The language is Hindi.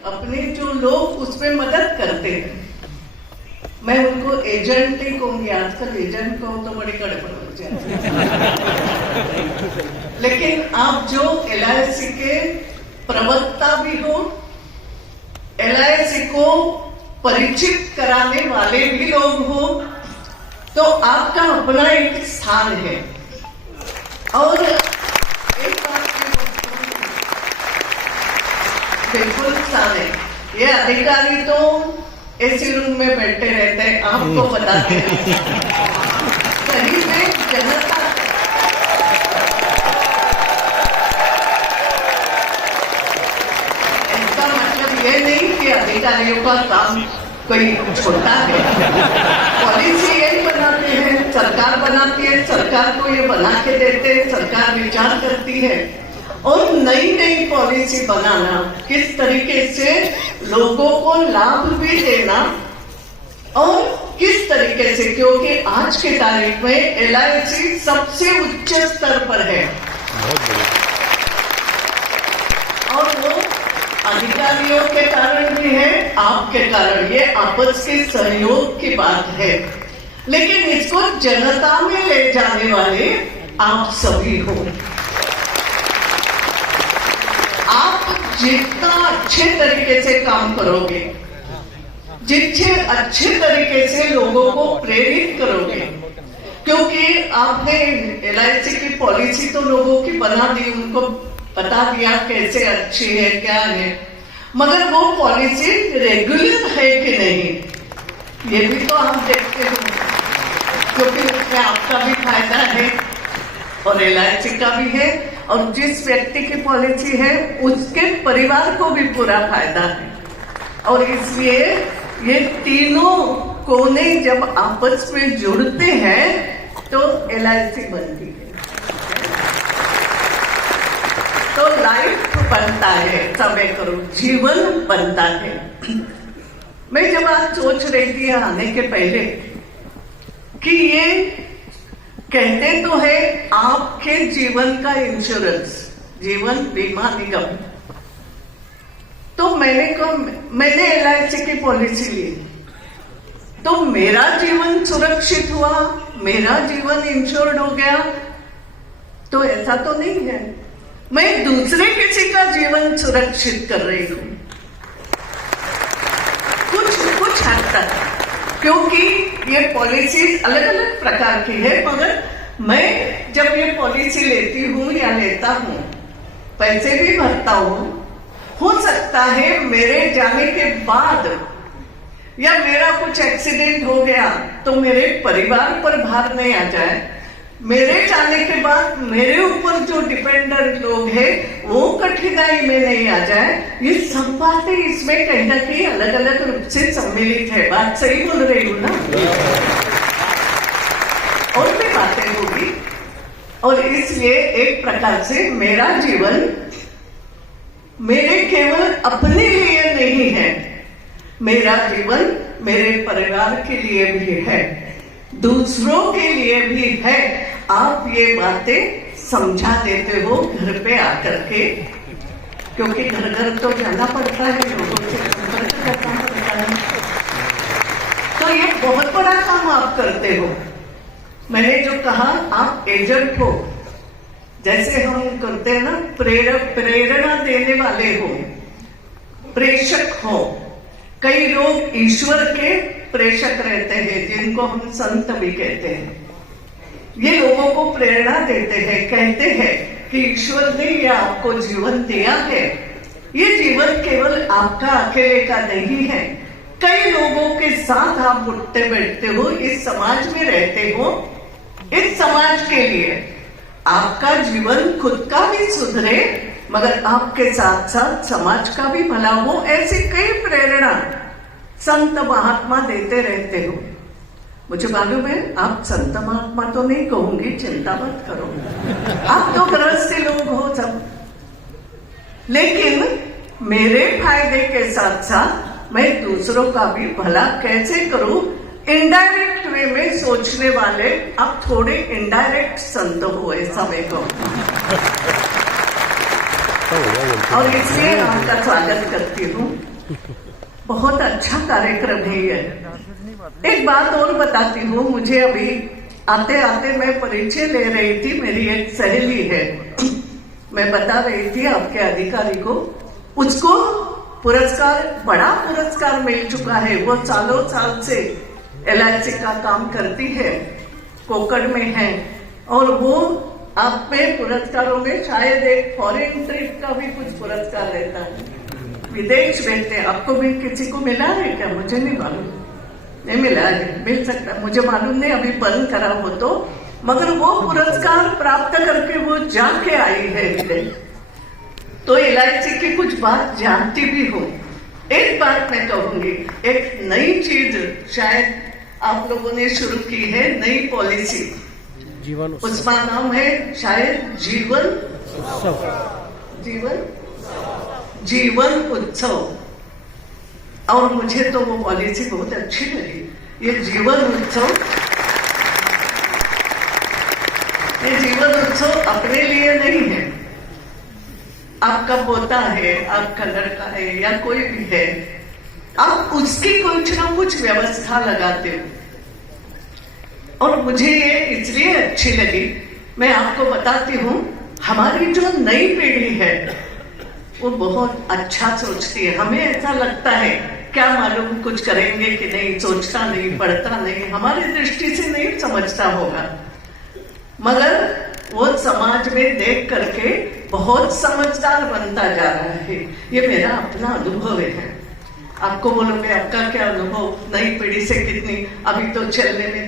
अपने जो लोग उसमें मदद करते हैं, मैं उनको एजेंट ही कहूंगी। आजकल एजेंट को तो बड़ी गड़बड़ हो जाती है। लेकिन आप जो LIC के प्रवक्ता भी हो, LIC को परिचित कराने वाले भी लोग हो, तो आपका अपना एक स्थान है। और एक बात बिल्कुल स्थान है, ये अधिकारी तो ऐसे रूम में बैठे रहते हैं, आपको बताते हैं कहीं पे जनता। इसका मतलब ये नहीं कि अधिकारियों का काम कोई छोटा है। पॉलिसी यही बनाते हैं, सरकार बनाती है, सरकार को ये बना के देते हैं, सरकार विचार करती है। और नई नई पॉलिसी बनाना, किस तरीके से लोगों को लाभ भी देना, और किस तरीके से, क्योंकि आज के तारीख में LIC सबसे उच्च स्तर पर है और वो अधिकारियों के कारण भी है, आपके कारण, ये आपस के सहयोग की बात है। लेकिन इसको जनता में ले जाने वाले आप सभी हो। आप जितना अच्छे तरीके से काम करोगे, जितने अच्छे तरीके से लोगों को प्रेरित करोगे, क्योंकि आपने LIC की पॉलिसी तो लोगों की बना दी, उनको बता दिया कैसे अच्छी है क्या है, मगर वो पॉलिसी रेगुलर है कि नहीं ये भी तो आप देखते हो, क्योंकि उसमें आपका भी फायदा है और LIC का भी है, और जिस व्यक्ति की पॉलिसी है उसके परिवार को भी पूरा फायदा है। और इसलिए ये तीनों कोने जब आपस में जुड़ते हैं तो LIC बनती है, तो लाइफ बनता है, समय करो, जीवन बनता है। मैं जब आज सोच रही थी आने के पहले कि ये कहते तो है आपके जीवन का इंश्योरेंस, जीवन बीमा निगम, तो मैंने LIC की पॉलिसी ली, तो मेरा जीवन सुरक्षित हुआ, मेरा जीवन इंश्योर्ड हो गया, तो ऐसा तो नहीं है। मैं दूसरे किसी का जीवन सुरक्षित कर रही हूं कुछ हद तक, क्योंकि ये पॉलिसी अलग अलग प्रकार की है, मगर मैं जब ये पॉलिसी लेती हूँ या लेता हूँ, पैसे भी भरता हूँ, हो सकता है मेरे जाने के बाद या मेरा कुछ एक्सीडेंट हो गया तो मेरे परिवार पर भार नहीं आ जाए, मेरे जाने के बाद मेरे ऊपर जो डिपेंडेंट लोग हैं वो कठिनाई में नहीं आ जाए। ये सब बातें इसमें कहीं ना कहीं अलग अलग रूप से सम्मिलित है। बात सही बोल रही हूँ ना? और भी बातें होगी, और इसलिए एक प्रकार से मेरा जीवन मेरे केवल अपने लिए नहीं है, मेरा जीवन मेरे परिवार के लिए भी है, दूसरों के लिए भी है। आप ये बातें समझा देते हो घर पे आकर के, क्योंकि घर घर तो जाना पड़ता है, लोगों से संपर्क करना पड़ता है, तो ये बहुत बड़ा काम आप करते हो। मैंने जो कहा आप एजेंट हो, जैसे हम करते हैं ना, प्रेरणा देने वाले हो, प्रेषक हो। कई लोग ईश्वर के प्रेषक रहते हैं, जिनको हम संत भी कहते हैं। ये लोगों को प्रेरणा देते हैं, कहते हैं कि ईश्वर ने ये आपको जीवन दिया है, ये जीवन केवल आपका अकेले का नहीं है, कई लोगों के साथ आप उठते बैठते हो, इस समाज में रहते हो, इस समाज के लिए आपका जीवन खुद का भी सुधरे, मगर आपके साथ साथ समाज का भी भला हो। ऐसी कई प्रेरणा संत महात्मा देते रहते हो। मुझे मालूम है आप संत महात्मा तो नहीं कहूंगी, चिंता मत करो, आप तो गृहस्थी लोग हो सब, लेकिन मेरे फायदे के साथ साथ मैं दूसरों का भी भला कैसे करूं, इनडायरेक्ट वे में सोचने वाले अब थोड़े इनडायरेक्ट संत हो, ऐसा मैं कहूं। और इसलिए आपका स्वागत करती हूँ। बहुत अच्छा कार्यक्रम है ये। एक बात और बताती हूँ, मुझे अभी आते आते मैं परिचय ले रही थी, मेरी एक सहेली है, मैं बता रही थी आपके अधिकारी को, उसको पुरस्कार, बड़ा पुरस्कार मिल चुका है। वो सालों साल से LIC का काम करती है, कोकण में है, और वो आप में पुरस्कारों में शायद एक फॉरेन ट्रिप का भी कुछ पुरस्कार रहता है, विदेश भेजते हैं। आपको भी किसी को मिला है क्या? मुझे नहीं मालूम, नहीं मिला है, मिल सकता, मुझे मालूम नहीं, अभी बंद करा हो तो, मगर वो पुरस्कार प्राप्त करके वो जाके आई है विदेश। तो LIC की कुछ बात जानती भी हूँ। एक बात मैं कहूंगी, एक नई चीज शायद आप लोगों ने शुरू की है, नई पॉलिसी, जीवन उसका नाम है शायद जीवन उत्सव। और मुझे तो वो पॉलिसी बहुत अच्छी लगी। ये जीवन उत्सव अपने लिए नहीं है, आपका पोता है, आपका लड़का है, या कोई भी है, आप उसकी कुछ ना कुछ व्यवस्था लगाते हो। और मुझे ये इसलिए अच्छी लगी, मैं आपको बताती हूँ, हमारी जो नई पीढ़ी है वो बहुत अच्छा सोचती है। हमें ऐसा लगता है क्या मालूम कुछ करेंगे कि नहीं, सोचता नहीं, पढ़ता नहीं, हमारी दृष्टि से नहीं समझता होगा, मगर वो समाज में देख करके बहुत समझदार बनता जा रहा है। ये मेरा अपना अनुभव है। आपको बोलोगे आपका क्या अनुभव, नई पीढ़ी से कितनी, अभी तो चलने में